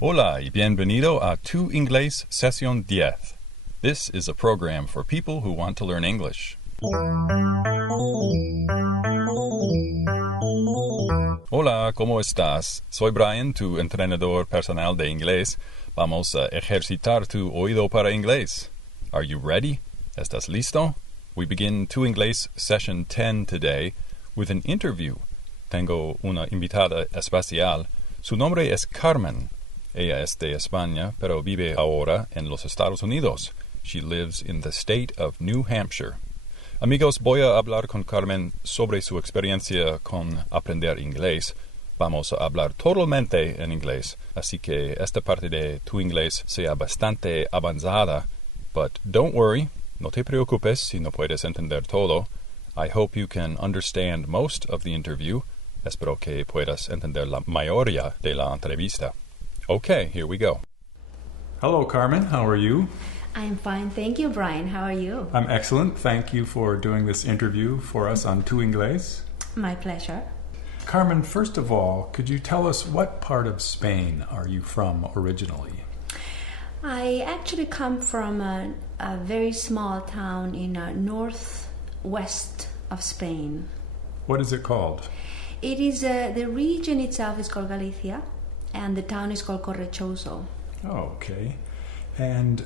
Hola y bienvenido a Tu Inglés Sesión 10. This is a program for people who want to learn English. Hola, ¿cómo estás? Soy Brian, tu entrenador personal de inglés. Vamos a ejercitar tu oído para inglés. Are you ready? ¿Estás listo? We begin Tu Inglés Session 10 today with an interview. Tengo una invitada especial. Su nombre es Carmen. Ella es de España, pero vive ahora en los Estados Unidos. She lives in the state of New Hampshire. Amigos, voy a hablar con Carmen sobre su experiencia con aprender inglés. Vamos a hablar totalmente en inglés, así que esta parte de tu inglés sea bastante avanzada. But don't worry, no te preocupes si no puedes entender todo. I hope you can understand most of the interview. Espero que puedas entender la mayoría de la entrevista. Okay, here we go. Hello, Carmen. How are you? I'm fine. Thank you, Brian. How are you? I'm excellent. Thank you for doing this interview for us on Tu Inglés. My pleasure. Carmen, first of all, could you tell us what part of Spain are you from originally? I actually come from a very small town in northwest of Spain. What is it called? It is the region itself is called Galicia, and the town is called Correchoso. Oh, okay. And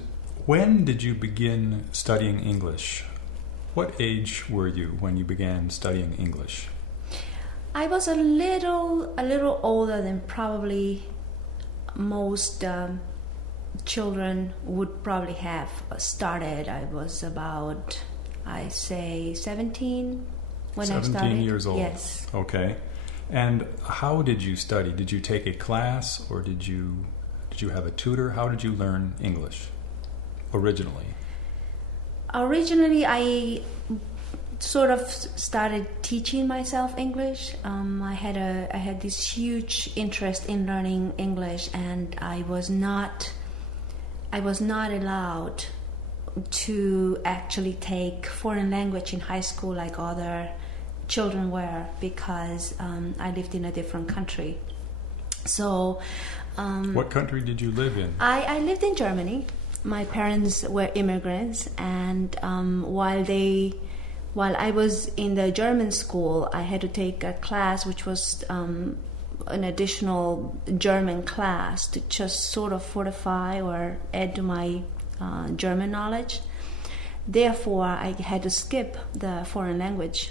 when did you begin studying English? What age were you when you began studying English? I was a little older than probably most children would probably have started. I was about, I say, 17 when I started. 17 years old. Yes. Okay. And how did you study? Did you take a class or did you have a tutor? How did you learn English originally? Originally, I sort of started teaching myself English. I had this huge interest in learning English, and I was not allowed to actually take foreign language in high school like other children were, because I lived in a different country. So what country did you live in? I lived in Germany. My parents were immigrants, and while I was in the German school, I had to take a class which was an additional German class to just sort of fortify or add to my German knowledge. Therefore, I had to skip the foreign language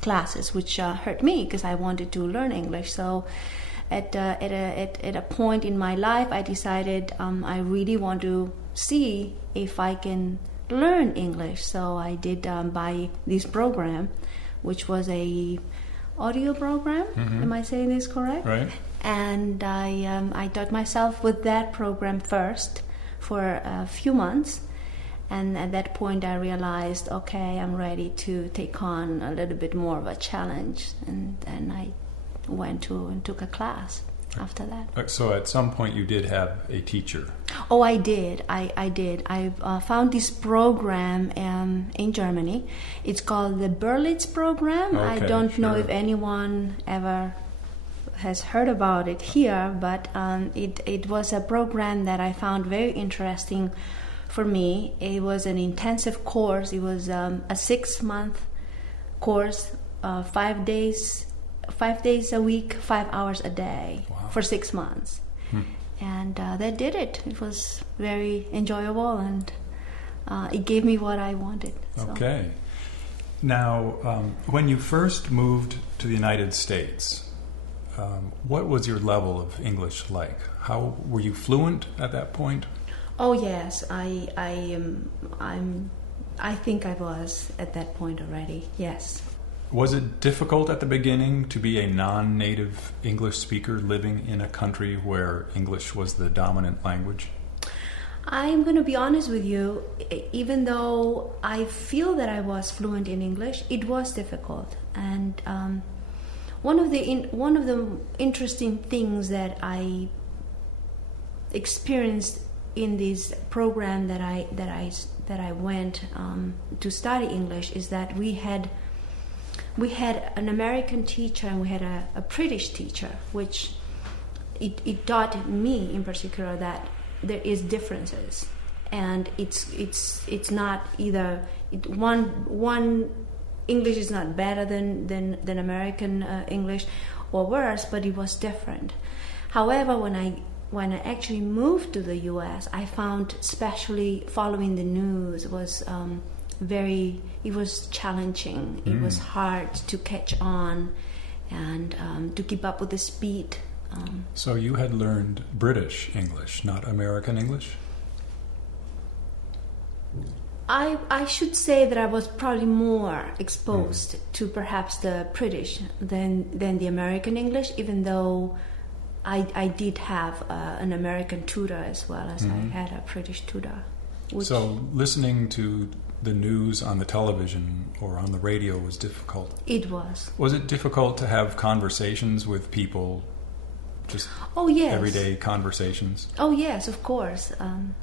classes, which hurt me because I wanted to learn English. So at a point in my life, I decided I really want to see if I can learn English. So I did buy this program, which was a audio program. Mm-hmm. Am I saying this correct? Right. And I taught myself with that program first for a few months. And at that point, I realized, okay, I'm ready to take on a little bit more of a challenge. And I went and took a class after that. So at some point, you did have a teacher. Oh, I did. I did. I found this program in Germany. It's called the Berlitz program. Okay, I don't know sure. if anyone ever has heard about it here, but it was a program that I found very interesting for me. It was an intensive course. It was a 6-month course, 5 days a week, 5 hours a day. Wow. For 6 months. And that did it. It was very enjoyable, and it gave me what I wanted. So. Okay. Now, when you first moved to the United States, what was your level of English like? How were you fluent at that point? Oh yes, I think I was at that point already. Yes. Was it difficult at the beginning to be a non-native English speaker living in a country where English was the dominant language? I'm going to be honest with you. Even though I feel that I was fluent in English, it was difficult. And one of the interesting things that I experienced in this program that I went to study English is that we had an American teacher and we had a British teacher, which it taught me in particular that there is differences, and it's not either one English is not better than American English or worse, but it was different. However, when I actually moved to the U.S., I found, especially following the news, was it was challenging. It was hard to catch on and to keep up with the speed. So you had learned British English, not American English? I should say that I was probably more exposed to perhaps the British than the American English, even though I did have an American tutor as well as I had a British tutor. So listening to the news on the television or on the radio was difficult? It was. Was it difficult to have conversations with people, just yes. everyday conversations? Oh yes, of course.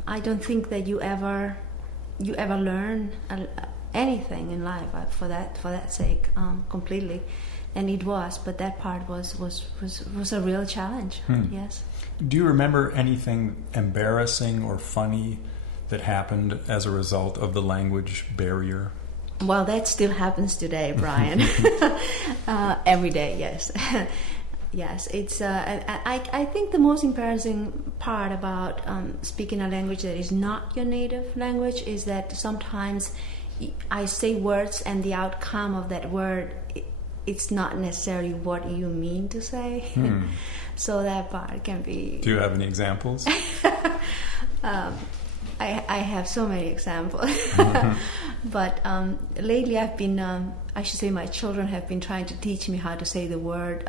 I don't think that you ever learn anything in life for that sake completely, and it was. But that part was a real challenge. Yes. Do you remember anything embarrassing or funny that happened as a result of the language barrier? Well, that still happens today, Brian. Every day, yes. Yes, it's. I think the most embarrassing part about speaking a language that is not your native language is that sometimes I say words and the outcome of that word, it's not necessarily what you mean to say. So that part can be. Do you have any examples? I have so many examples. But lately I've been, I should say my children have been trying to teach me how to say the word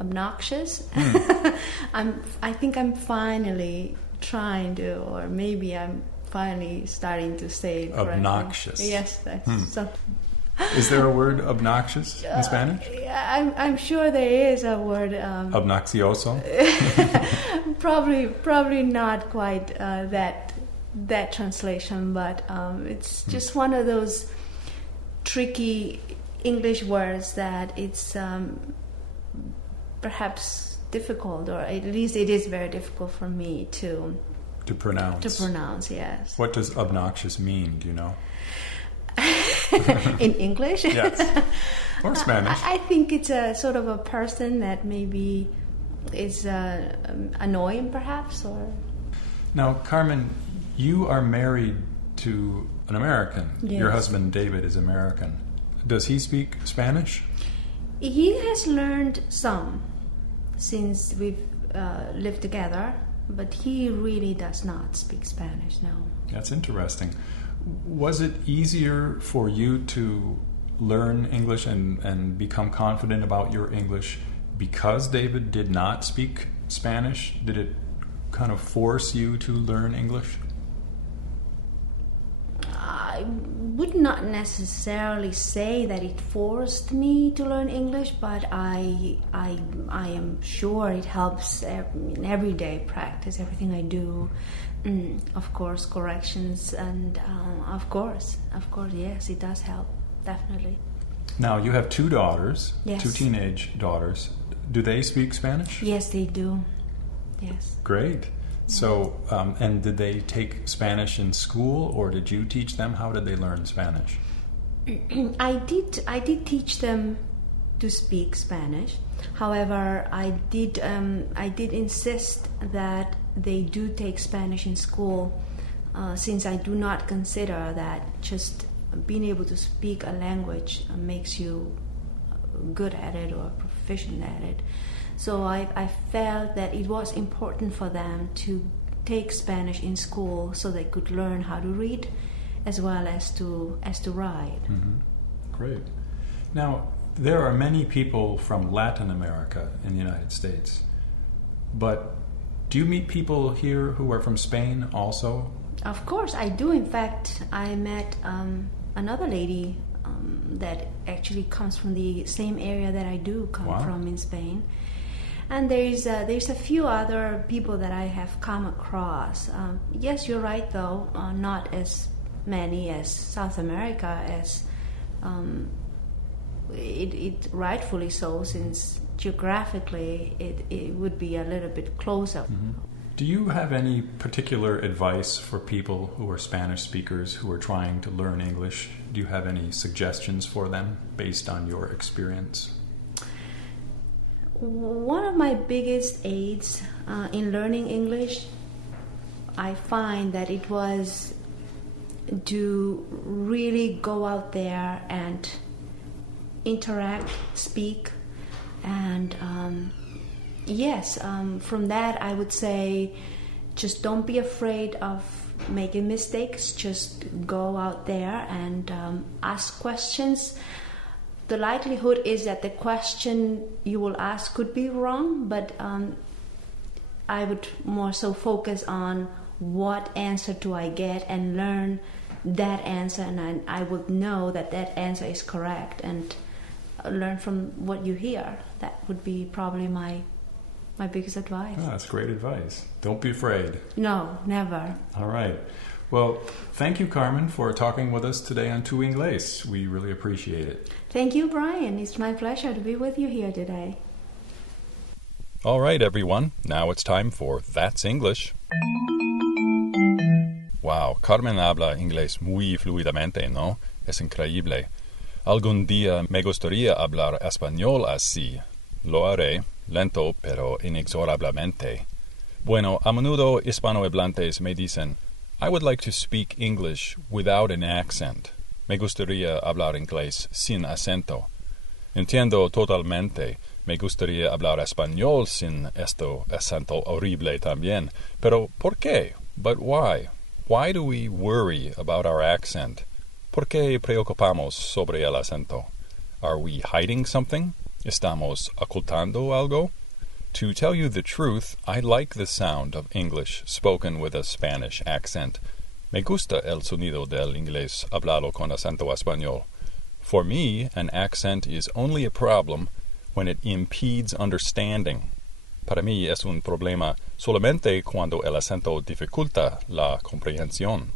obnoxious. I think I'm finally trying to, or maybe I'm finally starting to say it correctly. Obnoxious. Yes, that's something. Is there a word obnoxious in Spanish? Yeah, I'm sure there is a word. Obnoxioso? Probably not quite that translation, but it's just one of those tricky English words that it's perhaps difficult, or at least it is very difficult for me to pronounce. To pronounce, yes. What does obnoxious mean? Do you know? In English? Yes. Or Spanish. I think it's a sort of a person that maybe is annoying, perhaps, or. Now, Carmen, you are married to an American. Yes. Your husband, David, is American. Does he speak Spanish? He has learned some since we've lived together, but he really does not speak Spanish, no. That's interesting. Was it easier for you to learn English and become confident about your English because David did not speak Spanish? Did it kind of force you to learn English? I would not necessarily say that it forced me to learn English, but I am sure it helps in everyday practice, everything I do. Of course, corrections, and of course, yes, it does help, definitely. Now, you have two daughters, yes. Two teenage daughters. Do they speak Spanish? Yes, they do. Yes. Great. So, and did they take Spanish in school, or did you teach them? How did they learn Spanish? I did teach them to speak Spanish. However, I did insist that they do take Spanish in school, since I do not consider that just being able to speak a language makes you good at it or proficient at it. So I felt that it was important for them to take Spanish in school so they could learn how to read as well as to write. Mm-hmm. Great. Now, there are many people from Latin America in the United States, but do you meet people here who are from Spain also? Of course, I do. In fact, I met another lady that actually comes from the same area that I do come from in Spain. And there's a few other people that I have come across. Yes, you're right, though, not as many as South America, as it rightfully so, since geographically it would be a little bit closer. Mm-hmm. Do you have any particular advice for people who are Spanish speakers who are trying to learn English? Do you have any suggestions for them based on your experience? One of my biggest aids in learning English, I find that it was to really go out there and interact, speak, and from that I would say just don't be afraid of making mistakes. Just go out there and ask questions. The likelihood is that the question you will ask could be wrong, but I would more so focus on what answer do I get and learn that answer, and I would know that answer is correct, and learn from what you hear. That would be probably my biggest advice. Oh, that's great advice. Don't be afraid. No, never. All right. Well, thank you, Carmen, for talking with us today on Tu Inglés. We really appreciate it. Thank you, Brian. It's my pleasure to be with you here today. All right, everyone. Now it's time for That's English. Wow, Carmen habla inglés muy fluidamente, ¿no? Es increíble. Algún día me gustaría hablar español así. Lo haré, lento pero inexorablemente. Bueno, a menudo hispanohablantes me dicen, I would like to speak English without an accent. Me gustaría hablar inglés sin acento. Entiendo totalmente. Me gustaría hablar español sin este acento horrible también. Pero, ¿por qué? But why? Why do we worry about our accent? ¿Por qué preocupamos sobre el acento? Are we hiding something? ¿Estamos ocultando algo? To tell you the truth, I like the sound of English spoken with a Spanish accent. Me gusta el sonido del inglés hablado con acento español. For me, an accent is only a problem when it impedes understanding. Para mí es un problema solamente cuando el acento dificulta la comprensión.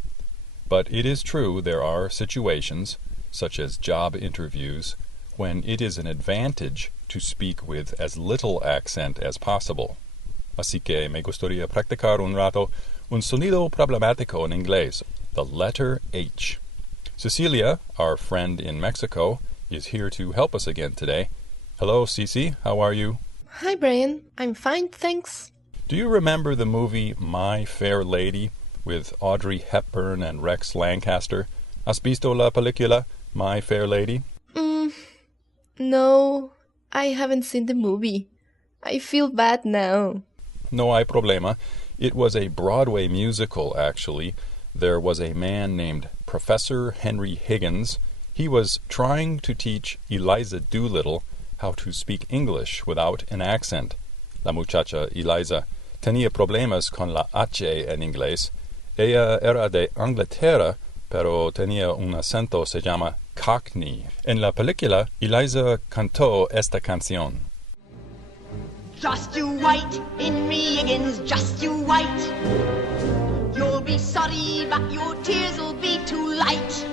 But it is true there are situations, such as job interviews, when it is an advantage to speak with as little accent as possible. Así que me gustaría practicar un rato un sonido problemático en inglés, the letter H. Cecilia, our friend in Mexico, is here to help us again today. Hello, Cece. How are you? Hi, Brian. I'm fine, thanks. Do you remember the movie My Fair Lady with Audrey Hepburn and Rex Lancaster? ¿Has visto la película My Fair Lady? No, I haven't seen the movie. I feel bad now. No hay problema. It was a Broadway musical, actually. There was a man named Professor Henry Higgins. He was trying to teach Eliza Doolittle how to speak English without an accent. La muchacha Eliza tenía problemas con la H en inglés. Ella era de Inglaterra, pero tenía un acento, se llama Cockney. En la película, Eliza cantó esta canción. Just you wait, Henry Higgins, just you wait. You'll be sorry, but your tears'll be too late.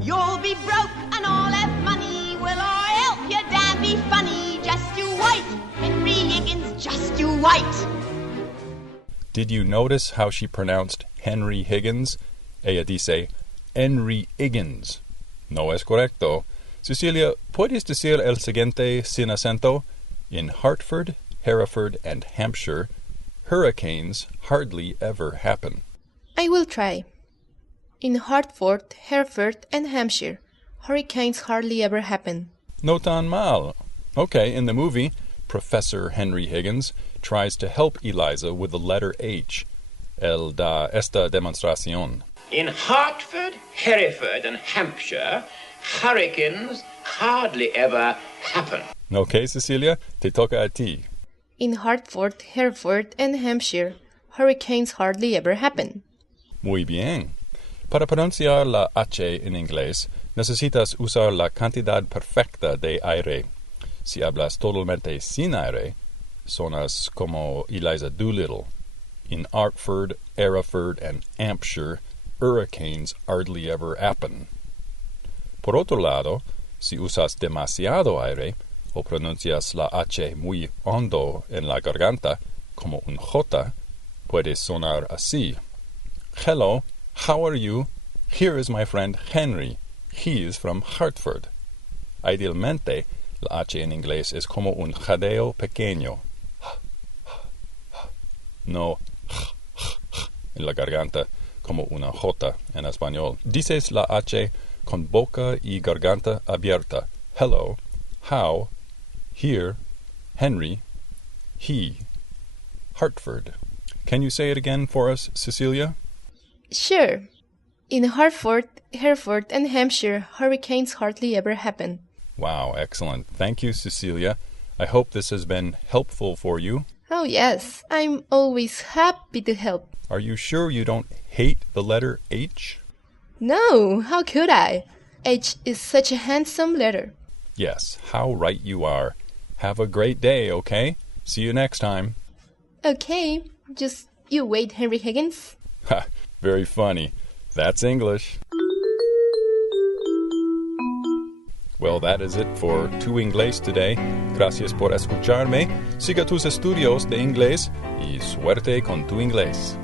You'll be broke and all have money. Will I help you, Dad? Be funny. Just you wait, Henry Higgins, just you wait. Did you notice how she pronounced Henry Higgins? Ella dice Henry Higgins. No es correcto. Cecilia, ¿puedes decir el siguiente sin acento? In Hartford, Hereford, and Hampshire, hurricanes hardly ever happen. I will try. In Hartford, Hereford, and Hampshire, hurricanes hardly ever happen. No tan mal. Okay, in the movie, Professor Henry Higgins tries to help Eliza with the letter H. Él da esta demostración. In Hartford, Hereford, and Hampshire, hurricanes hardly ever happen. Okay, Cecilia, te toca a ti. In Hartford, Hereford, and Hampshire, hurricanes hardly ever happen. Muy bien. Para pronunciar la H en inglés, necesitas usar la cantidad perfecta de aire. Si hablas totalmente sin aire, sonas como Eliza Doolittle. In Hartford, Hereford, and Hampshire, hurricanes hardly ever happen. Por otro lado, Si usas demasiado aire o pronuncias la H muy hondo en la garganta, como un J, puede sonar así. Hello, how are you? Here is my friend Henry. He is from Hartford. Idealmente, la H en inglés es como un jadeo pequeño. No en la garganta como una J en español. Dices la H con boca y garganta abierta. Hello, how, here, Henry, he, Hartford. Can you say it again for us, Cecilia? Sure. In Hartford, Hereford, and Hampshire, hurricanes hardly ever happen. Wow, excellent. Thank you, Cecilia. I hope this has been helpful for you. Oh yes, I'm always happy to help. Are you sure you don't hate the letter H? No, how could I? H is such a handsome letter. Yes, how right you are. Have a great day, okay? See you next time. Okay, just you wait, Henry Higgins. Ha, very funny. That's English. Well, that is it for Tu Inglés today. Gracias por escucharme. Siga tus estudios de inglés y suerte con tu inglés.